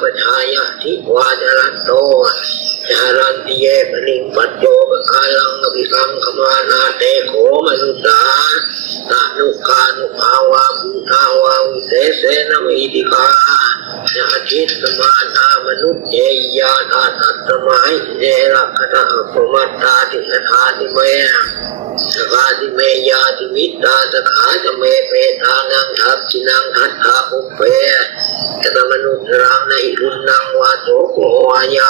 ปชายะทิวาจรัตโตจารันติเยปนิงปัจโยปกาลังอภิกังขมานาเตโขมนุสาตานุกานุภาวะภูทาวะวิเศษนมิติกาญาทิตมานามนุษย์เยาตาตัตตมะหิเนรักขะปมัตตาติสถาติเมสกาติเมยาติมิตาสขาจะเมเปตานังทัพจินังทัตถาอุเปตมนุษย์รังในรุนังวาโสโกวายา